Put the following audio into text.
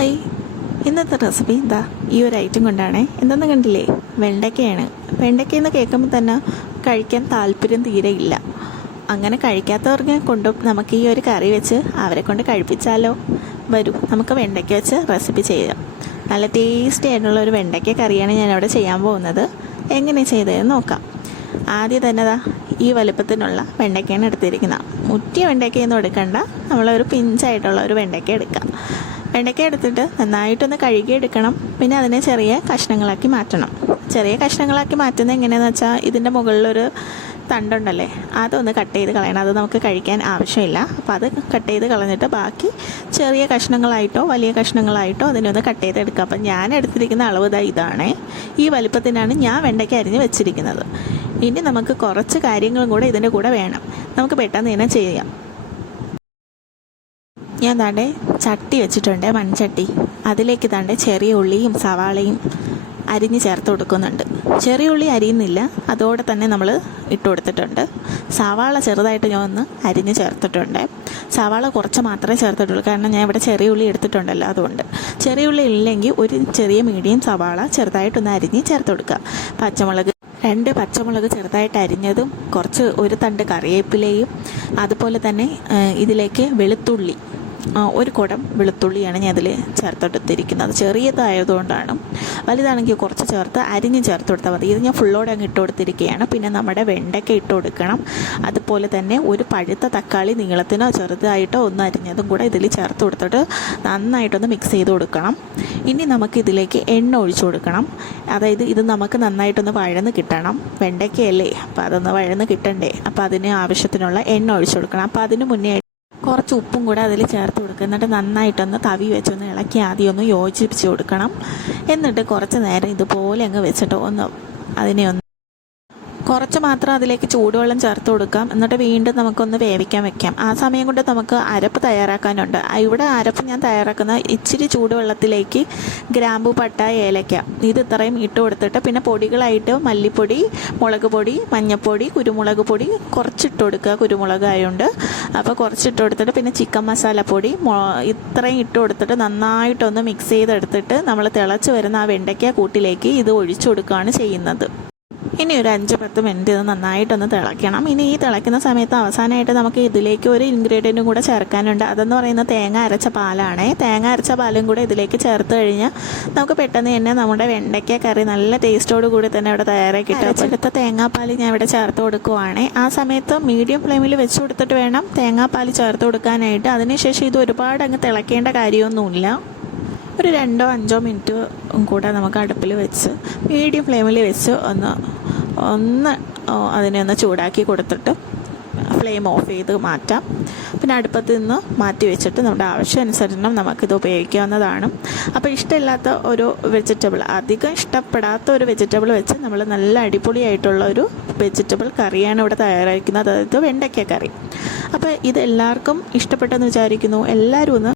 Hi. ഇന്നത്തെ recipe എന്താ ഈ ഒരു ഐറ്റം കൊണ്ടാണേ. എന്തെന്ന് കണ്ടില്ലേ? വെണ്ടയ്ക്കയാണ്. വെണ്ടയ്ക്ക എന്ന് കേൾക്കുമ്പോൾ തന്നെ കഴിക്കാൻ താല്പര്യം തീരെ ഇല്ല. അങ്ങനെ കഴിക്കാത്തവർക്ക് കൊണ്ടും നമുക്ക് ഈ ഒരു കറി വെച്ച് അവരെ കൊണ്ട് കഴിപ്പിച്ചാലോ? വരൂ നമുക്ക് വെണ്ടയ്ക്ക വെച്ച് റെസിപ്പി ചെയ്യാം. നല്ല ടേസ്റ്റി ആയിട്ടുള്ള ഒരു വെണ്ടയ്ക്ക കറിയാണ് ഞാൻ അവിടെ ചെയ്യാൻ പോകുന്നത്. എങ്ങനെ ചെയ്തതെന്ന് നോക്കാം. ആദ്യം തന്നെ ദാ ഈ വലുപ്പത്തിനുള്ള വെണ്ടയ്ക്കയാണ് എടുത്തിരിക്കുന്നത്. മുറ്റിയ വെണ്ടയ്ക്കയൊന്നും എടുക്കണ്ട. നമ്മളൊരു പിഞ്ചായിട്ടുള്ള ഒരു വെണ്ടയ്ക്ക എടുക്കാം. വെണ്ടയ്ക്ക എടുത്തിട്ട് നന്നായിട്ടൊന്ന് കഴുകി എടുക്കണം പിന്നെ അതിനെ ചെറിയ കഷ്ണങ്ങളാക്കി മാറ്റണം. ചെറിയ കഷ്ണങ്ങളാക്കി മാറ്റുന്നത് എങ്ങനെയാണെന്ന് വെച്ചാൽ ഇതിന്റെ മുകളിലൊരു തണ്ടുണ്ടല്ലേ അതൊന്ന് കട്ട് ചെയ്ത് കളയണം. അത് നമുക്ക് കഴിക്കാൻ ആവശ്യമില്ല. അപ്പോൾ അത് കട്ട് ചെയ്ത് കളഞ്ഞിട്ട് ബാക്കി ചെറിയ കഷ്ണങ്ങളായിട്ടോ വലിയ കഷ്ണങ്ങളായിട്ടോ അതിനൊന്ന് കട്ട് ചെയ്തെടുക്കുക. അപ്പം ഞാൻ എടുത്തിരിക്കുന്ന അളവ് ഇതാ ഇതാണ്. ഈ വലിപ്പത്തിനാണ് ഞാൻ വെണ്ടയ്ക്ക അരിഞ്ഞ് വെച്ചിരിക്കുന്നത്. ഇനി നമുക്ക് കുറച്ച് കാര്യങ്ങളും കൂടെ ഇതിന്റെ കൂടെ വേണം. നമുക്ക് പെട്ടെന്ന് തന്നെ ചെയ്യാം. ഞാൻ താണ്ടെ ചട്ടി വെച്ചിട്ടുണ്ട് മൺചട്ടി. അതിലേക്ക് താണ്ടെ ചെറിയ ഉള്ളിയും സവാളയും അരിഞ്ഞ് ചേർത്ത് കൊടുക്കുന്നുണ്ട്. ചെറിയ ഉള്ളി അരിയുന്നില്ല അതോടെ തന്നെ നമ്മൾ ഇട്ട് കൊടുത്തിട്ടുണ്ട്. സവാള ചെറുതായിട്ട് ഞാൻ ഒന്ന് അരിഞ്ഞ് ചേർത്തിട്ടുണ്ട്. സവാള കുറച്ച് മാത്രമേ ചേർത്തിട്ടുള്ളൂ കാരണം ഞാൻ ഇവിടെ ചെറിയ ഉള്ളി എടുത്തിട്ടുണ്ടല്ലോ അതുകൊണ്ട്. ചെറിയ ഉള്ളി ഇല്ലെങ്കിൽ ഒരു ചെറിയ മീഡിയം സവാള ചെറുതായിട്ടൊന്ന് അരിഞ്ഞ് ചേർത്ത് കൊടുക്കുക. പച്ചമുളക് രണ്ട് പച്ചമുളക് ചെറുതായിട്ട് അരിഞ്ഞതും കുറച്ച് ഒരു തണ്ട് കറിവേപ്പിലയും അതുപോലെ തന്നെ ഇതിലേക്ക് വെളുത്തുള്ളി ഒരു കുടം വെളുത്തുള്ളിയാണ് ഞാൻ അതിൽ ചേർത്തെടുത്തിരിക്കുന്നത് ചെറിയതായതുകൊണ്ടാണ്. വലുതാണെങ്കിൽ കുറച്ച് ചേർത്ത് അരിഞ്ഞ് ചേർത്ത് കൊടുത്താൽ മതി. ഇത് ഞാൻ ഫുള്ളോടെ അങ്ങ് ഇട്ട് കൊടുത്തിരിക്കുകയാണ് പിന്നെ നമ്മുടെ വെണ്ടയ്ക്ക ഇട്ട് കൊടുക്കണം. അതുപോലെ തന്നെ ഒരു പഴുത്ത തക്കാളി നീളത്തിനോ ചെറുതായിട്ടോ ഒന്ന് അരിഞ്ഞതും കൂടെ ഇതിൽ ചേർത്ത് കൊടുത്തിട്ട് നന്നായിട്ടൊന്ന് മിക്സ് ചെയ്ത് കൊടുക്കണം. ഇനി നമുക്ക് ഇതിലേക്ക് എണ്ണ ഒഴിച്ചു കൊടുക്കണം. അതായത് ഇത് നമുക്ക് നന്നായിട്ടൊന്ന് വഴന്ന് കിട്ടണം. വെണ്ടയ്ക്കയല്ലേ? അപ്പോൾ അതൊന്ന് വഴന്ന് കിട്ടണ്ടേ? അപ്പോൾ അതിന് ആവശ്യത്തിനുള്ള എണ്ണ ഒഴിച്ചു കൊടുക്കണം. അപ്പോൾ അതിന് മുന്നേ കുറച്ച് ഉപ്പും കൂടെ അതിൽ ചേർത്ത് കൊടുക്കുക. എന്നിട്ട് നന്നായിട്ടൊന്ന് തവി വെച്ചൊന്ന് ഇളക്കി ആദ്യം ഒന്ന് യോജിപ്പിച്ച് കൊടുക്കണം. എന്നിട്ട് കുറച്ച് നേരം ഇതുപോലെ അങ്ങ് വെച്ചിട്ട് ഒന്ന് അതിനെ ഒന്ന് കുറച്ച് മാത്രം അതിലേക്ക് ചൂടുവെള്ളം ചേർത്ത് കൊടുക്കാം. എന്നിട്ട് വീണ്ടും നമുക്കൊന്ന് വേവിക്കാൻ വെക്കാം. ആ സമയം കൊണ്ട് നമുക്ക് അരപ്പ് തയ്യാറാക്കാനുണ്ട്. ഇവിടെ അരപ്പ് ഞാൻ തയ്യാറാക്കുന്ന ഇച്ചിരി ചൂടുവെള്ളത്തിലേക്ക് ഗ്രാമ്പു പട്ട ഏലക്ക ഇത് ഇത്രയും ഇട്ട് കൊടുത്തിട്ട് പിന്നെ പൊടികളായിട്ട് മല്ലിപ്പൊടി മുളക് പൊടി മഞ്ഞൾപ്പൊടി കുരുമുളക് പൊടി കുറച്ചിട്ട് കൊടുക്കുക. കുരുമുളക് ആയതുകൊണ്ട് അപ്പോൾ കുറച്ചിട്ട് കൊടുത്തിട്ട് പിന്നെ ചിക്കൻ മസാലപ്പൊടി പൊടി ഇത്രയും ഇട്ട് കൊടുത്തിട്ട് നന്നായിട്ടൊന്ന് മിക്സ് ചെയ്തെടുത്തിട്ട് നമ്മൾ തിളച്ച് വരുന്ന ആ വെണ്ടയ്ക്ക കൂട്ടിലേക്ക് ഇത് ഒഴിച്ചു കൊടുക്കുകയാണ് ചെയ്യുന്നത്. ഇനി ഒരു അഞ്ച് പത്ത് മിനിറ്റ് ഇത് നന്നായിട്ടൊന്ന് തിളയ്ക്കണം. ഇനി ഈ തിളയ്ക്കുന്ന സമയത്ത് അവസാനമായിട്ട് നമുക്ക് ഇതിലേക്ക് ഒരു ഇൻഗ്രീഡിയന്റും കൂടെ ചേർക്കാനുണ്ട്. അതെന്ന് പറയുന്നത് തേങ്ങ അരച്ച പാലാണ്. തേങ്ങ അരച്ച പാലും കൂടെ ഇതിലേക്ക് ചേർത്ത് കഴിഞ്ഞാൽ നമുക്ക് പെട്ടെന്ന് തന്നെ നമ്മുടെ വെണ്ടയ്ക്ക കറി നല്ല ടേസ്റ്റോട് കൂടി തന്നെ ഇവിടെ തയ്യാറായി കിട്ടും അരച്ചെടുത്ത തേങ്ങാപ്പാൽ ഞാൻ ഇവിടെ ചേർത്ത് കൊടുക്കുവാണ്. ആ സമയത്ത് മീഡിയം ഫ്ലെയിമിൽ വെച്ച് കൊടുത്തിട്ട് വേണം തേങ്ങാപ്പാൽ ചേർത്ത് കൊടുക്കാനായിട്ട്. അതിനുശേഷം ഇത് ഒരുപാട് അങ്ങ് തിളയ്ക്കേണ്ട കാര്യമൊന്നുമില്ല. ഒരു രണ്ടോ അഞ്ചോ മിനിറ്റ് കൂടെ നമുക്ക് അടുപ്പിൽ വെച്ച് മീഡിയം ഫ്ലെയിമിൽ വെച്ച് ഒന്ന് ഒന്ന് അതിനെ ഒന്ന് ചൂടാക്കി കൊടുത്തിട്ട് ഫ്ലെയിം ഓഫ് ചെയ്ത് മാറ്റാം. പിന്നെ അടുപ്പത്ത് നിന്ന് മാറ്റി വെച്ചിട്ട് നമ്മുടെ ആവശ്യാനുസരണം നമുക്കിത് ഉപയോഗിക്കാവുന്നതാണ്. അപ്പോൾ ഇഷ്ടമില്ലാത്ത ഒരു വെജിറ്റബിൾ അധികം ഇഷ്ടപ്പെടാത്ത ഒരു വെജിറ്റബിൾ വെച്ച് നമ്മൾ നല്ല അടിപൊളിയായിട്ടുള്ള ഒരു വെജിറ്റബിൾ കറിയാണ് ഇവിടെ തയ്യാറാക്കുന്നത്. അതായത് വെണ്ടയ്ക്ക കറി. അപ്പോൾ ഇത് എല്ലാവർക്കും ഇഷ്ടപ്പെട്ടെന്ന് വിചാരിക്കുന്നു. എല്ലാവരും ഒന്ന്